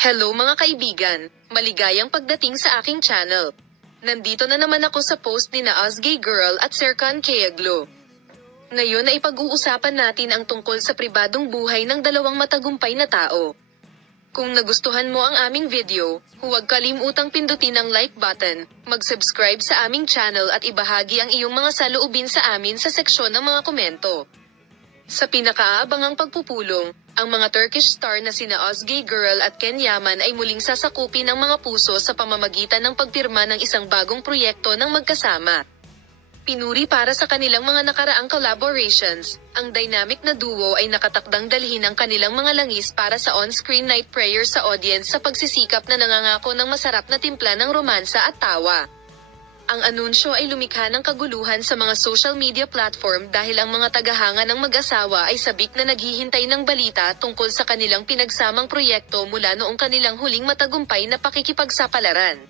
Hello mga kaibigan, maligayang pagdating sa aking channel. Nandito na naman ako sa post ni na Osgay Girl at Serkan Keaglo. Ngayon ay pag-uusapan natin ang tungkol sa pribadong buhay ng dalawang matagumpay na tao. Kung nagustuhan mo ang aming video, huwag kalimutang pindutin ang like button, mag-subscribe sa aming channel at ibahagi ang iyong mga saloobin sa amin sa seksyon ng mga komento. Sa pinakaabangang pagpupulong, ang mga Turkish star na sina Osgay Girl at Ken Yaman ay muling sasakupin ang mga puso sa pamamagitan ng pagpirma ng isang bagong proyekto ng magkasama. Pinuri para sa kanilang mga nakaraang collaborations, ang dynamic na duo ay nakatakdang dalhin ang kanilang mga langis para sa on-screen night prayer sa audience sa pagsisikap na nangangako ng masarap na timpla ng romansa at tawa. Ang anunsyo ay lumikha ng kaguluhan sa mga social media platform dahil ang mga tagahanga ng mag-asawa ay sabik na naghihintay ng balita tungkol sa kanilang pinagsamang proyekto mula noong kanilang huling matagumpay na pakikipagsapalaran.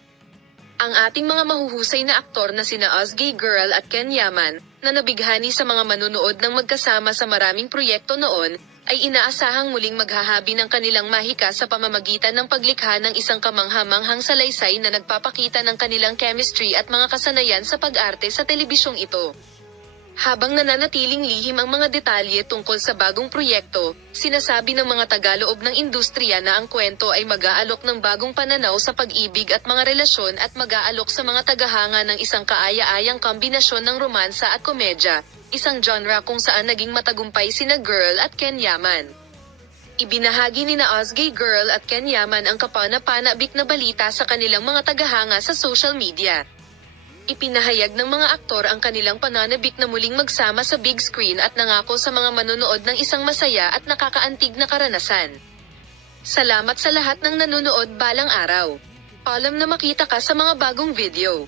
Ang ating mga mahuhusay na aktor na sina Osgay Girl at Ken Yaman, na nabighani sa mga manunood ng magkasama sa maraming proyekto noon, ay inaasahang muling maghahabi ng kanilang mahika sa pamamagitan ng paglikha ng isang kamangha-manghang salaysay na nagpapakita ng kanilang chemistry at mga kasanayan sa pag-arte sa telebisyong ito. Habang nananatiling lihim ang mga detalye tungkol sa bagong proyekto, sinasabi ng mga tagaloob ng industriya na ang kwento ay mag-aalok ng bagong pananaw sa pag-ibig at mga relasyon at mag-aalok sa mga tagahanga ng isang kaaya-ayang kombinasyon ng romansa at komedya, isang genre kung saan naging matagumpay sina Girl at Ken Yaman. Ibinahagi ni na Osgay Girl at Ken Yaman ang kapana-panabik na balita sa kanilang mga tagahanga sa social media. Ipinahayag ng mga aktor ang kanilang pananabik na muling magsama sa big screen at nangako sa mga manonood ng isang masaya at nakakaantig na karanasan. Salamat sa lahat ng nanonood balang araw. Paalam na makita ka sa mga bagong video.